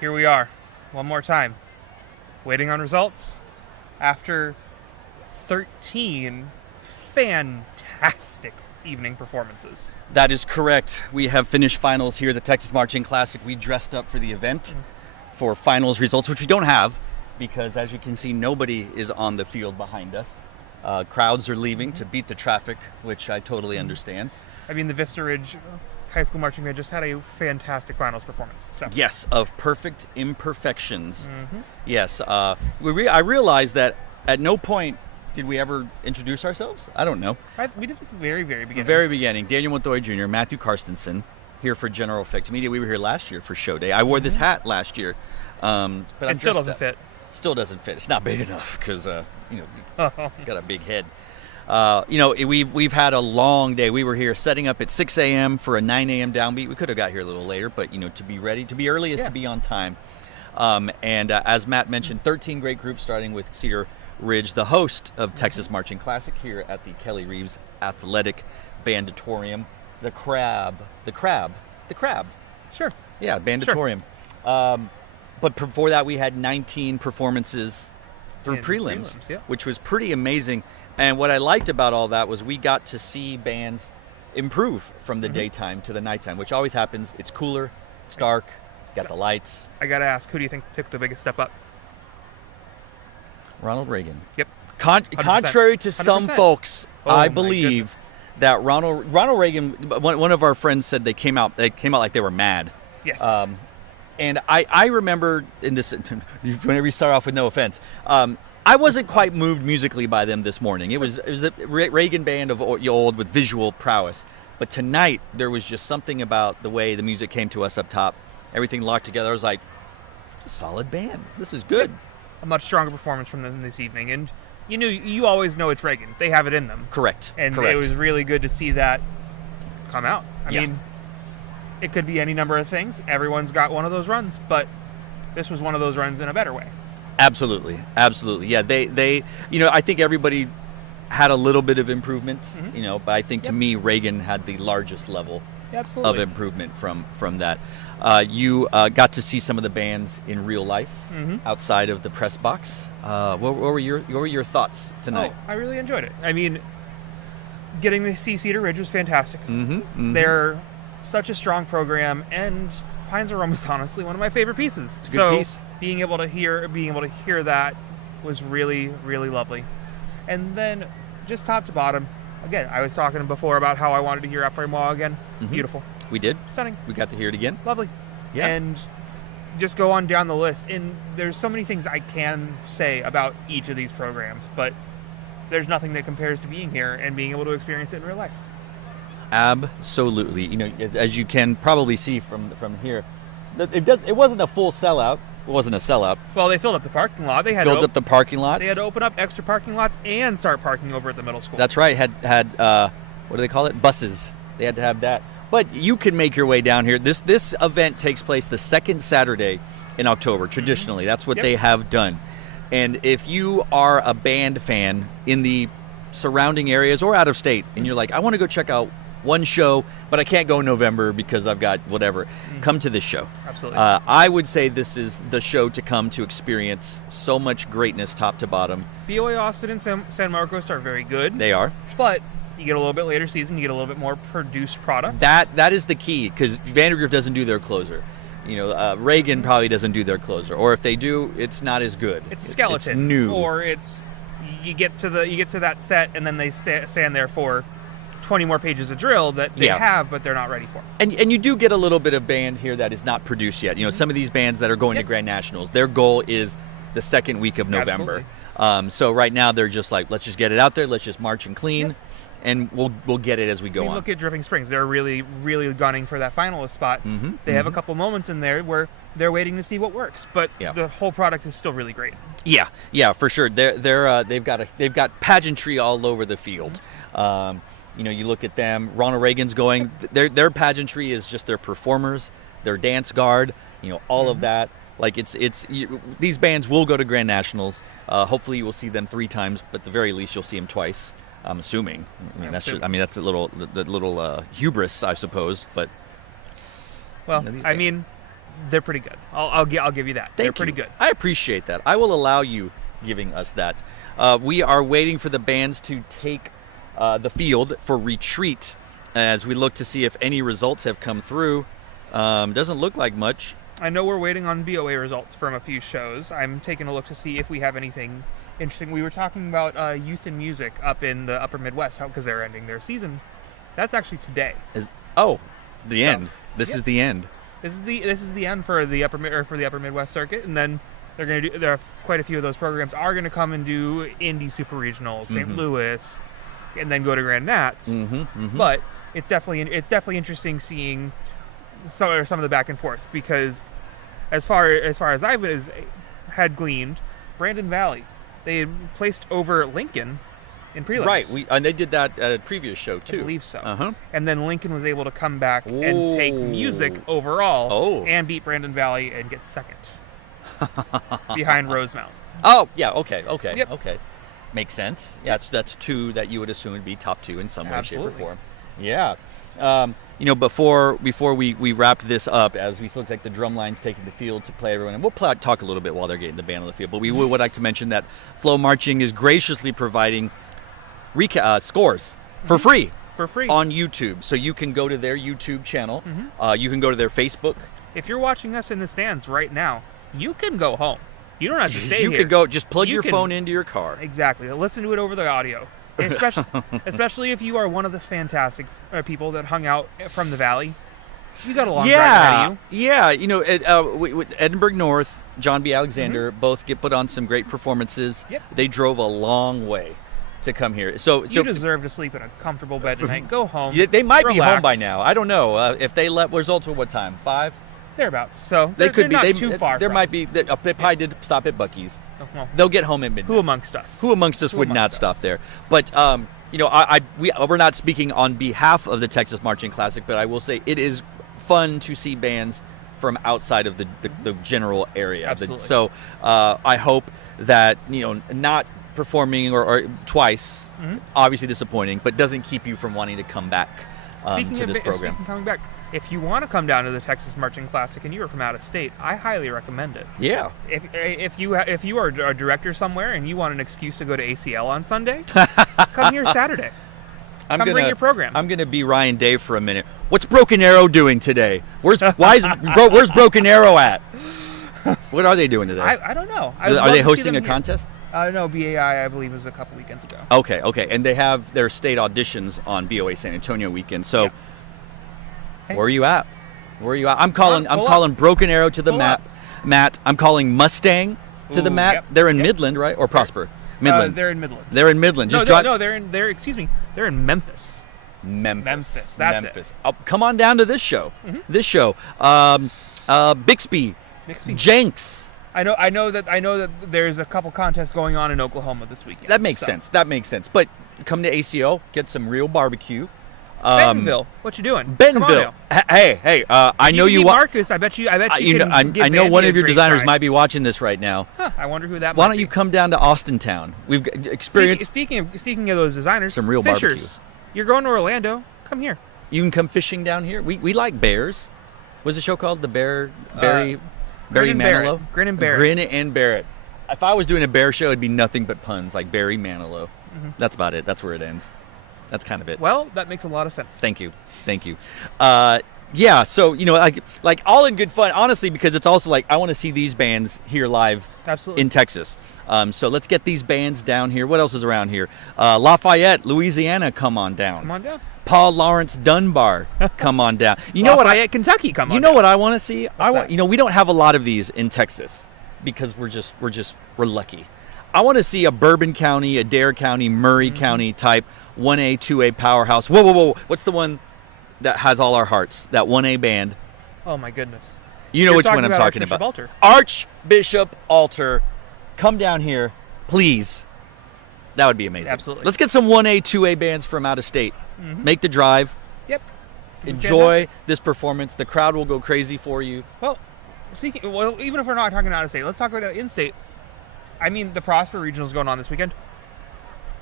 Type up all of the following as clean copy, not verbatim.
here we are, one more time, waiting on results after 13 fantastic evening performances. That is correct. We have finished finals here at the Texas Marching Classic. We dressed up for the event for finals results, which we don't have because, as you can see, nobody is on the field behind us. Crowds are leaving to beat the traffic, which I totally understand. I mean, the Vista Ridge High School Marching Band just had a fantastic finals performance. So. Yes, of perfect imperfections. Yes, I realized that at no point did we ever introduce ourselves. I don't know. We did at the very, very beginning. The very beginning. Daniel Montoya Jr., Matthew Karstensen, here for General Effects Media. We were here last year for Showday. I wore this hat last year. But it still doesn't fit. Still doesn't fit. It's not big enough because, got a big head. We've had a long day. We were here setting up at 6 a.m. for a 9 a.m. downbeat. We could have got here a little later, but, to be ready, to be early is to be on time. As Matt mentioned, 13 great groups starting with Cedar Ridge, the host of Texas Marching Classic here at the Kelly Reeves Athletic Bandatorium. The crab. Sure. Yeah, Bandatorium. Sure. But before that, we had 19 performances through prelims, which was pretty amazing. And what I liked about all that was we got to see bands improve from the daytime to the nighttime, which always happens. It's cooler, it's dark, got the lights. I got to ask, who do you think took the biggest step up? Ronald Reagan. Yep. Contrary to 100%. Some folks, I believe that Ronald Reagan, one of our friends said they came out like they were mad. Yes. And I remember in this, whenever you start off with no offense, I wasn't quite moved musically by them this morning. It was a Reagan band of old with visual prowess. But tonight, there was just something about the way the music came to us up top. Everything locked together. I was like, it's a solid band. This is good. A much stronger performance from them this evening. And you always know it's Reagan. They have it in them. Correct. And it was really good to see that come out. I mean, it could be any number of things. Everyone's got one of those runs, but this was one of those runs in a better way. Absolutely. Yeah, they I think everybody had a little bit of improvement, but I think to me, Reagan had the largest level of improvement from that. You got to see some of the bands in real life outside of the press box. What were your thoughts tonight? I really enjoyed it. I mean, getting to see Cedar Ridge was fantastic. They're such a strong program, and Pines Are Rome is honestly one of my favorite pieces. It's a good piece. Being able to hear that was really, really lovely. And then just top to bottom, again, I was talking before about how I wanted to hear Après-Moi again. Beautiful. We did. Stunning. We got to hear it again. Lovely. Yeah. And just go on down the list. And there's so many things I can say about each of these programs, but there's nothing that compares to being here and being able to experience it in real life. Absolutely. As you can probably see from here, it wasn't a full sellout. It wasn't a sellout. Well, they filled up the parking lot. They had filled up the parking lots. They had to open up extra parking lots and start parking over at the middle school. That's right. Had what do they call it? Buses. They had to have that. But you can make your way down here. This event takes place the second Saturday in October. Traditionally, that's what they have done. And if you are a band fan in the surrounding areas or out of state, and you're like, I want to go check out one show, but I can't go in November because I've got whatever. Come to this show. Absolutely. I would say this is the show to come to experience so much greatness top to bottom. BOA Austin and San Marcos are very good. They are. But you get a little bit later season, you get a little bit more produced product. That is the key, because Vandergrift doesn't do their closer. Reagan probably doesn't do their closer, or if they do, it's not as good. It's skeleton. It's new. Or it's you get to that set and then they stand there for 20 more pages of drill that they have, but they're not ready for. And you do get a little bit of band here that is not produced yet. Some of these bands that are going to Grand Nationals, their goal is the second week of November. So right now they're just like, let's just get it out there, let's just march and clean, and we'll get it as we go on. Look at Dripping Springs. They're really, really gunning for that finalist spot. They have a couple moments in there where they're waiting to see what works, but the whole product is still really great. Yeah, for sure. They've got pageantry all over the field. You look at them. Ronald Reagan's going. Their pageantry is just their performers, their dance guard. All of that. Like these bands will go to Grand Nationals. Hopefully, you will see them 3 times, but at the very least, you'll see them twice. I'm assuming. That's a little hubris, I suppose. But they're pretty good. I'll give you that. They're pretty good. I appreciate that. I will allow you giving us that. We are waiting for the bands to take the field for retreat as we look to see if any results have come through. Doesn't look like much. I know we're waiting on BOA results from a few shows. I'm taking a look to see if we have anything interesting. We were talking about Youth in Music up in the upper Midwest because they're ending their season. That's actually today. The end. This is the end. This is the end for the upper Midwest circuit, and then there are quite a few of those programs are going to come and do Indy Super Regionals, St. Louis, and then go to Grand Nats. But it's definitely interesting seeing some of the back and forth, because as far as I had gleaned, Brandon Valley, they had placed over Lincoln in prelims. Right, and they did that at a previous show too. I believe so. And then Lincoln was able to come back and take music overall and beat Brandon Valley and get second behind Rosemount. Oh yeah, okay. Makes sense. Yeah, that's two that you would assume would be top two in some way, shape, or form. Yeah. Before we wrap this up, as we look like the drum line's taking the field to play everyone, and we'll talk a little bit while they're getting the band on the field, but we would like to mention that Flow Marching is graciously providing scores for free on YouTube. So you can go to their YouTube channel. You can go to their Facebook. If you're watching us in the stands right now, you can go home. You don't have to stay here. You can go, just plug your phone into your car. Exactly. Listen to it over the audio. Especially if you are one of the fantastic people that hung out from the Valley. You got a long drive ahead of you. Yeah. Edinburgh North, John B. Alexander, both get put on some great performances. Yep. They drove a long way to come here. So you deserve to sleep in a comfortable bed tonight. Go home. They might be home by now. I don't know. If they let results at what time? 5? Thereabouts. So they could be not too far. There might be. They probably did stop at Buc-ee's. Well, they'll get home at midnight. Who amongst us? Who amongst us would not stop there? But we're not speaking on behalf of the Texas Marching Classic, but I will say it is fun to see bands from outside of the general area. Absolutely. So I hope that not performing or twice, obviously disappointing, but doesn't keep you from wanting to come back to this program. Speaking of coming back, if you want to come down to the Texas Marching Classic and you are from out of state, I highly recommend it. Yeah. If you are a director somewhere and you want an excuse to go to ACL on Sunday, come here Saturday. Bring your program. I'm gonna be Ryan Day for a minute. What's Broken Arrow doing today? Where's Broken Arrow at? What are they doing today? I don't know. Are they hosting a contest? No, BAI I believe was a couple weekends ago. Okay, and they have their state auditions on BOA San Antonio weekend. So. Yeah. Hey. Where are you at? I'm calling Broken Arrow to the map. Matt, I'm calling Mustang to the map. Yep. They're in Midland, right? Or Prosper? Midland. They're in Midland. They're in Midland. They're in Memphis. Memphis. That's it. Oh, come on down to this show. This show. Bixby. Jenks. I know that there's a couple contests going on in Oklahoma this weekend. That makes sense. But come to ACO, get some real barbecue. Bentonville, what you doing? Bentonville. Hey. I know you want Marcus. I bet you. I know one of your designers might be watching this right now. I wonder who that. Why don't you come down to Austintown? We've got experience. Speaking of those designers, some real fishers. Barbecue. You're going to Orlando. Come here. You can come fishing down here. We like bears. What's the show called? The Barry Manilow. Grin and Barrett. Grin and Barrett. If I was doing a bear show, it'd be nothing but puns, like Barry Manilow. That's about it. That's where it ends. That's kind of it. Well, that makes a lot of sense. Thank you. Yeah, so, like all in good fun, honestly, because it's also like I want to see these bands here live. Absolutely. In Texas. So let's get these bands down here. What else is around here? Lafayette, Louisiana, come on down. Come on down. Paul Lawrence Dunbar, come on down. Lafayette, Kentucky, come on down. You know what I want to see? We don't have a lot of these in Texas because we're lucky. I want to see a Bourbon County, a Dare County, Murray County type 1A, 2A powerhouse. Whoa. What's the one that has all our hearts? That 1A band. Oh, my goodness. You know which one I'm talking about. Alter. Archbishop Alter. Come down here, please. That would be amazing. Absolutely. Let's get some 1A, 2A bands from out of state. Make the drive. Yep. Enjoy this performance. The crowd will go crazy for you. Well, even if we're not talking out of state, let's talk about in-state. I mean, the Prosper Regional's going on this weekend.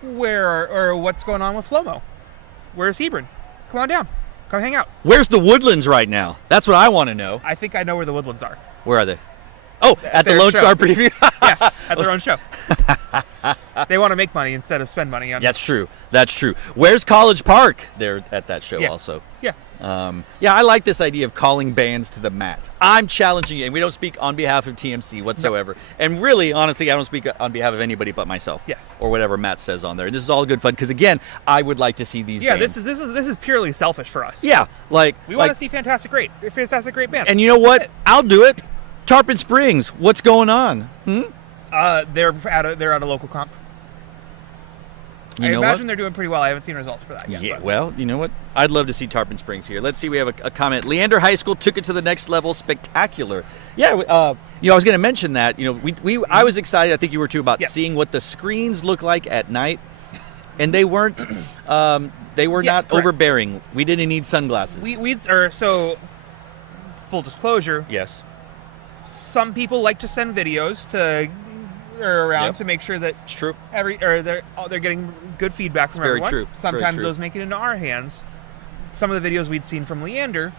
What's going on with Flomo? Where's Hebron? Come on down. Come hang out. Where's the Woodlands right now? That's what I want to know. I think I know where the Woodlands are. Where are they? Oh, at the Lone Star Preview? Yeah, at their own show. They want to make money instead of spend money on. That's true. That's true. Where's College Park? They're at that show also. Yeah. Yeah, I like this idea of calling bands to the mat. I'm challenging you, and we don't speak on behalf of TMC whatsoever. No. And really, honestly, I don't speak on behalf of anybody but myself. Yes. Or whatever Matt says on there. This is all good fun because, again, I would like to see these bands. Yeah, this is purely selfish for us. Yeah, we want to see fantastic great bands. And you know what? I'll do it. Tarpon Springs, what's going on? They're at a local comp. I imagine they're doing pretty well. I haven't seen results for that yet. Yeah, well, you know what? I'd love to see Tarpon Springs here. Let's see. We have a comment. Leander High School took it to the next level. Spectacular. Yeah, I was going to mention that. I was excited. I think you were too about seeing what the screens look like at night, and they weren't. They were not overbearing. We didn't need sunglasses. So, full disclosure. Yes. Some people like to send videos around to make sure that it's true. They're getting good feedback from everyone. Very true. Sometimes those make it into our hands. Some of the videos we'd seen from Leander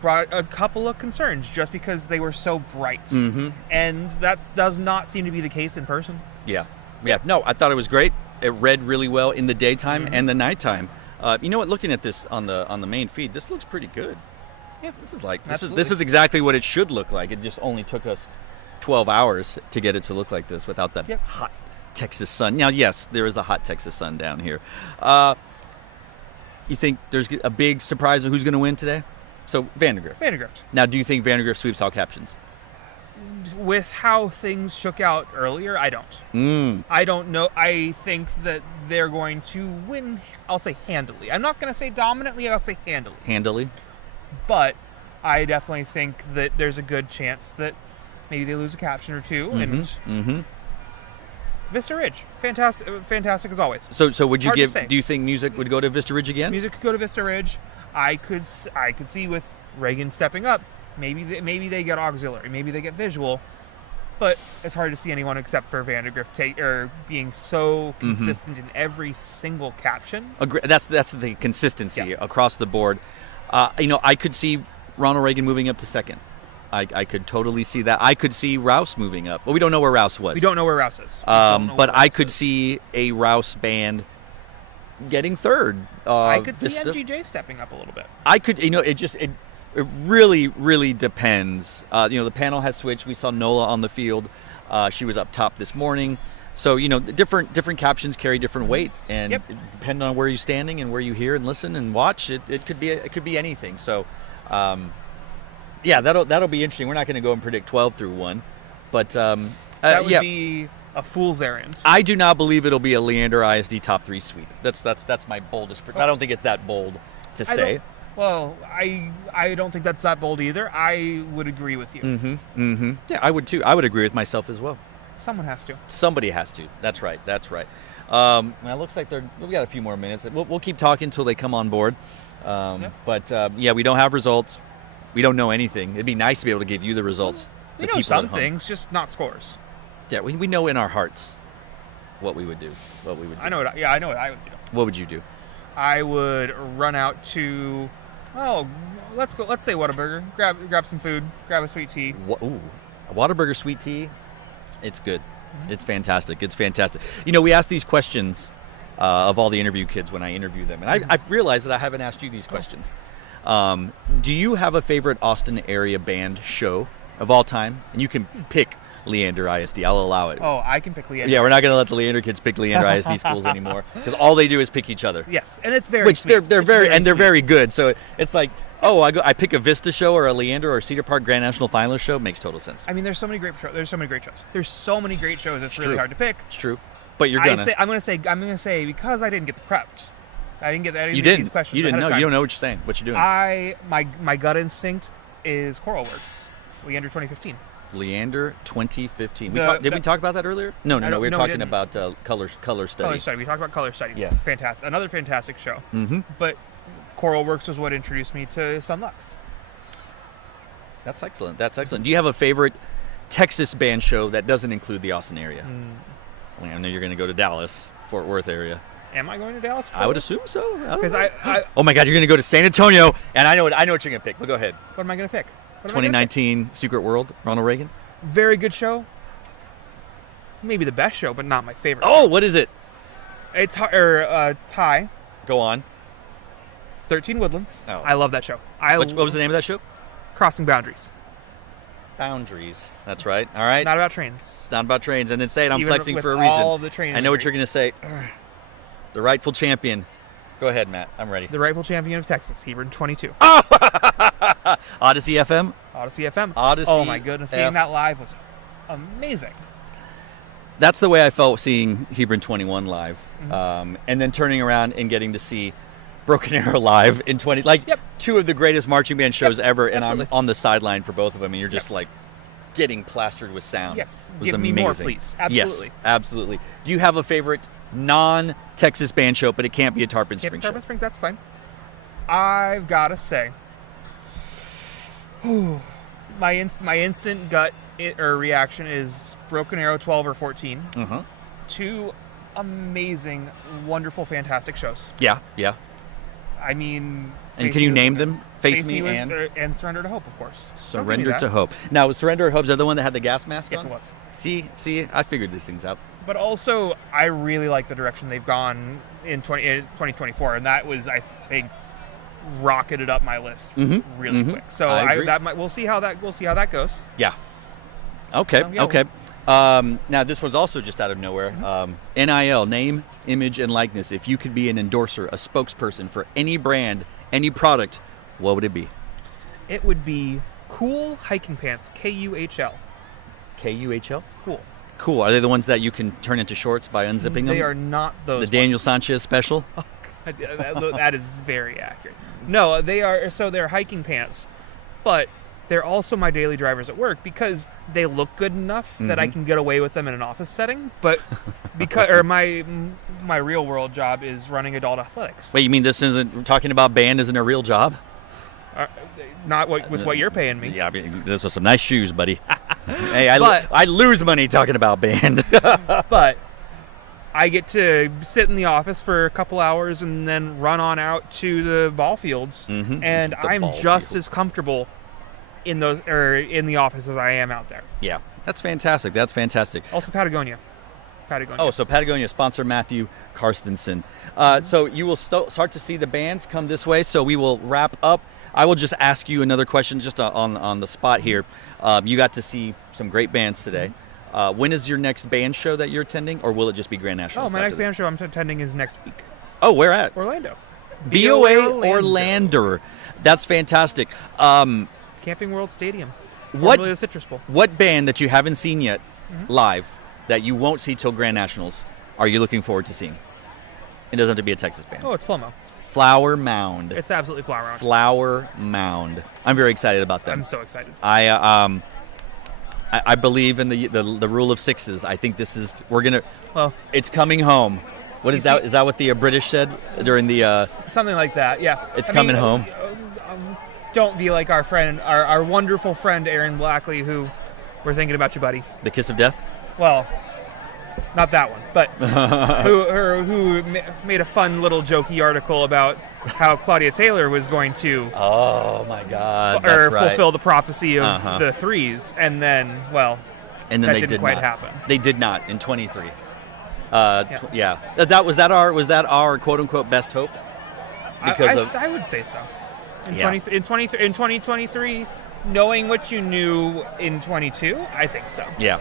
brought a couple of concerns just because they were so bright, and that does not seem to be the case in person. Yeah. No, I thought it was great. It read really well in the daytime and the nighttime. You know what? Looking at this on the main feed, this looks pretty good. Yeah, this is exactly what it should look like. It just only took us 12 hours to get it to look like this without that hot Texas sun. Now, yes, there is the hot Texas sun down here. You think there's a big surprise of who's going to win today? So, Vandergrift. Now, do you think Vandergrift sweeps all captions? With how things shook out earlier, I don't. I don't know. I think that they're going to win, I'll say handily. I'm not going to say dominantly, I'll say handily. Handily? But I definitely think that there's a good chance that maybe they lose a caption or two. And Vista Ridge, fantastic as always. So would you do you think music would go to Vista Ridge again? Music could go to Vista Ridge. I could see with Reagan stepping up, maybe they get auxiliary, maybe they get visual. But it's hard to see anyone except for Vandergrift being so consistent in every single caption. That's the consistency across the board. I could see Ronald Reagan moving up to second. I could totally see that. I could see Rouse moving up. Well, we don't know where Rouse was. We don't know where Rouse is. But I could see a Rouse band getting third. I could see MGJ stepping up a little bit. I could, it really, really depends. The panel has switched. We saw Nola on the field. She was up top this morning. So, different captions carry different weight, and depending on where you're standing and where you hear and listen and watch, it could be anything. So, that'll be interesting. We're not going to go and predict 12 through 1, but that would be a fool's errand. I do not believe it'll be a Leander ISD top 3 sweep. That's my boldest. I don't think it's that bold to say. Well, I don't think that's that bold either. I would agree with you. Yeah, I would too. I would agree with myself as well. Someone has to. Somebody has to. That's right. Now it looks like we got a few more minutes. We'll keep talking until they come on board. But we don't have results. We don't know anything. It'd be nice to be able to give you the results. We know some things, just not scores. Yeah, we know in our hearts what we would do. I know what I would do. What would you do? I would run out to, let's say Whataburger. Grab some food. Grab a sweet tea. A Whataburger sweet tea. It's good. It's fantastic. We ask these questions of all the interview kids when I interview them, and I realized that I haven't asked you these questions. Do you have a favorite Austin area band show of all time? And you can pick Leander ISD. I'll allow it. Oh, I can pick Leander. Yeah, we're not going to let the Leander kids pick Leander ISD schools anymore because all they do is pick each other. Yes, and it's very sweet. They're very good. So it's like, I pick a Vista show or a Leander or Cedar Park Grand National Finalist show. Makes total sense. I mean, there's so many great shows. It's really hard to pick. It's true, but you're gonna. I'm gonna say because I didn't get prepped. I didn't get these questions. You didn't know. You don't know what you're saying. What you're doing. My gut instinct is Coralworks, Leander 2015. Leander 2015. Did we talk about that earlier? No. We were talking about color study. Color study. We talked about color study. Yes. Fantastic. Another fantastic show. But Coralworks was what introduced me to Sunlux. That's excellent. Do you have a favorite Texas band show that doesn't include the Austin area? I know you're going to go to Dallas, Fort Worth area. Am I going to Dallas? I would assume so. Because oh my God, you're going to go to San Antonio, and I know what you're going to pick. But go ahead. What am I going to pick? 2019 Secret World, Ronald Reagan. Very good show. Maybe the best show, but not my favorite. Oh, what is it? It's Ty. Go on. 13 Woodlands. Oh. I love that show. What was the name of that show? Crossing Boundaries. Boundaries. That's right. All right. Not about trains. It's not about trains. And then say it. I'm Even flexing with for a reason. all the train I know what imagery. you're going to say. The rightful champion. Go ahead, Matt. I'm ready. The rightful champion of Texas, Hebron 22. Oh! Odyssey FM. Odyssey FM. Odyssey. Oh my goodness, seeing that live was amazing. That's the way I felt seeing Hebron 21 live, Mm-hmm. and then turning around and getting to see Broken Arrow live in 20. Two of the greatest marching band shows ever, and absolutely. I'm on the sideline for both of them, and you're just like getting plastered with sound. Yes, it was give amazing. me more, please. Absolutely. Yes, absolutely. Do you have a favorite non-Texas band show, but it can't be a Tarpon Springs show? Tarpon Springs, that's fine. I've got to say, my instant gut reaction is Broken Arrow 12 or 14. Uh-huh. Two amazing, wonderful, fantastic shows. Yeah, yeah. I mean... And can you name them? Face Me and Surrender to Hope, of course. Surrender to Hope. Now, was Surrender to Hope the one that had the gas mask on? Yes, it was. See, I figured these things out. But also, I really like the direction they've gone in 2024, and that was, I think, rocketed up my list really quick. So we'll see how that goes. Yeah. Okay. So, yeah, okay. Now this one's also just out of nowhere. NIL, name, image, and likeness. If you could be an endorser, a spokesperson for any brand, any product, what would it be? It would be Cool Hiking Pants. KUHL. KUHL? Cool. Cool. Are they the ones that you can turn into shorts by unzipping them? They are not those. The Daniel Sanchez special? Oh, God, that is very accurate. No, they are. So they're hiking pants, but they're also my daily drivers at work because they look good enough that I can get away with them in an office setting. But my real world job is running adult athletics. Wait, you mean this isn't, we're talking about band isn't a real job? Not with what you're paying me. Yeah, I mean, those are some nice shoes, buddy. Hey, I lose money talking about band. But I get to sit in the office for a couple hours and then run on out to the ball fields, and I'm just as comfortable in the office as I am out there. Yeah, that's fantastic. That's fantastic. Also, Patagonia. Oh, so Patagonia sponsor Matthew Karstensen. So you will start to see the bands come this way. So we will wrap up. I will just ask you another question, just on the spot here. You got to see some great bands today. When is your next band show that you're attending, or will it just be Grand National? Oh, my next band show I'm attending is next week. Oh, where at? Orlando. BOA Orlando. That's fantastic. Camping World Stadium. Formerly the Citrus Bowl. What band that you haven't seen yet live that you won't see till Grand Nationals are you looking forward to seeing? It doesn't have to be a Texas band. Oh, it's Flomo. Flower Mound. It's absolutely Flower Mound. Flower Mound. I'm very excited about them. I'm so excited. I believe in the rule of sixes. I think this is it's coming home. What is that? Is that what the British said during the? Something like that. Yeah. It's coming home. Don't be like our friend, our wonderful friend Aaron Blackley, who we're thinking about you, buddy. The Kiss of Death. Well, not that one, but who made a fun little jokey article about how Claudia Taylor was going to oh my God, fulfill the prophecy of the threes, and then that didn't quite happen. They did not in 23. Yeah. Was that our quote unquote best hope? Because I would say so. In 2023, knowing what you knew in 22, I think so. Yeah.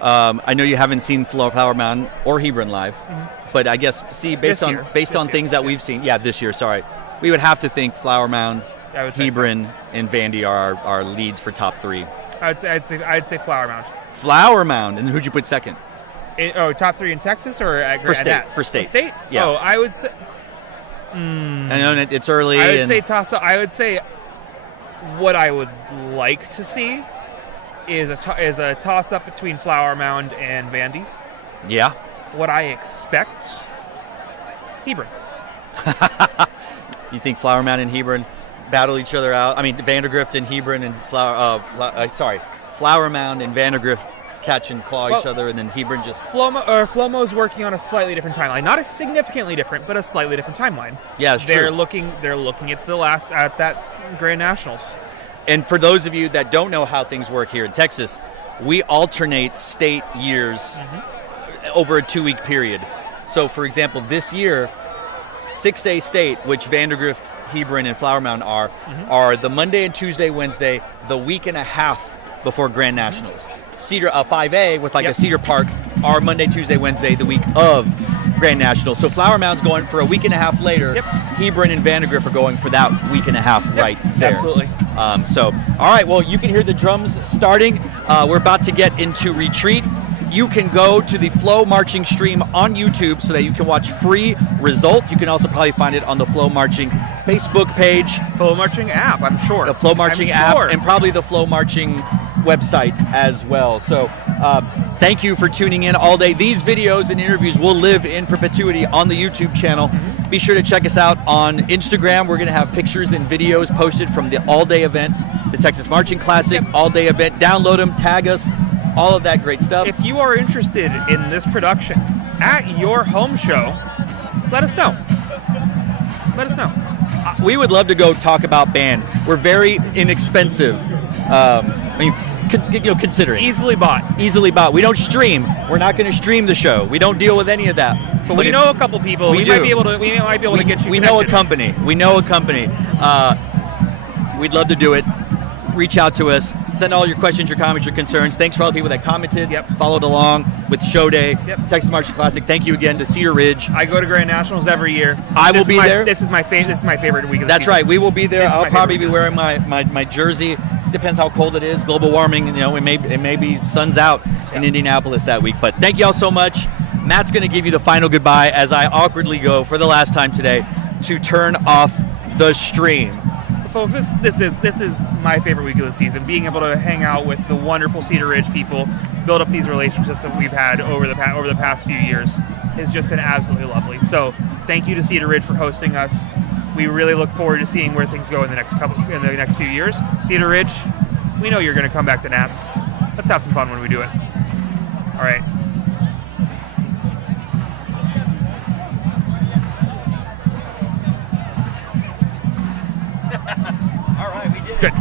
I know you haven't seen Flower Mound or Hebron live, but I guess based on things that we've seen. Yeah, this year. Sorry, we would have to think Flower Mound, Hebron, and Vandy are our leads for top three. I'd say Flower Mound. Flower Mound, and who'd you put second? Top three in Texas or for state? For state. State? Yeah. Oh, I would say. I know it's early. I would say toss up. I would say what I would like to see is a toss up between Flower Mound and Vandy. Yeah. What I expect, Hebron. You think Flower Mound and Hebron battle each other out? I mean, Vandergrift and Hebron and Flower Mound and Vandergrift catch and claw each other, and then Hebron just... Flomo's working on a slightly different timeline. Not a significantly different, but a slightly different timeline. Yeah, it's true. They're looking at that Grand Nationals. And for those of you that don't know how things work here in Texas, we alternate state years over a 2-week period. So, for example, this year, 6A state, which Vandergrift, Hebron, and Flower Mound are the Monday and Tuesday, Wednesday, the week and a half before Grand Nationals. Cedar 5A with a Cedar Park are Monday, Tuesday, Wednesday, the week of Grand Nationals. So Flower Mound's going for a week and a half later. Hebron and Vandergrift are going for that week and a half right there. Absolutely. All right, well, you can hear the drums starting. We're about to get into retreat. You can go to the Flow Marching stream on YouTube so that you can watch free result. You can also probably find it on the Flow Marching Facebook page. Flow Marching app, I'm sure. The Flow Marching app and probably the Flow Marching website as well. So thank you for tuning in all day. These videos and interviews will live in perpetuity on the YouTube channel. Be sure to check us out on Instagram. We're going to have pictures and videos posted from the all-day event, the Texas Marching Classic all-day event. Download them, tag us, all of that great stuff. If you are interested in this production at your home show, let us know. Let us know. We would love to go talk about band. We're very inexpensive. Considering. Easily bought. We don't stream. We're not going to stream the show. We don't deal with any of that. But we know a couple people. We might be able to get you connected. We know a company. We'd love to do it. Reach out to us. Send all your questions, your comments, your concerns. Thanks for all the people that commented, followed along with Show Day, Texas Marching Classic. Thank you again to Cedar Ridge. I go to Grand Nationals every year. I will be there. This is my favorite week of the That's season. right. We will be there. I'll probably be wearing my jersey. Depends how cold it is. Global warming. It may be sun's out in Indianapolis that week. But thank you all so much. Matt's going to give you the final goodbye as I awkwardly go for the last time today to turn off the stream. Folks, this is my favorite week of the season. Being able to hang out with the wonderful Cedar Ridge people, build up these relationships that we've had over the past few years, has just been absolutely lovely. So thank you to Cedar Ridge for hosting us. We really look forward to seeing where things go in the next few years. Cedar Ridge, we know you're going to come back to Nats. Let's have some fun when we do it. All right. All right, we did it. Good.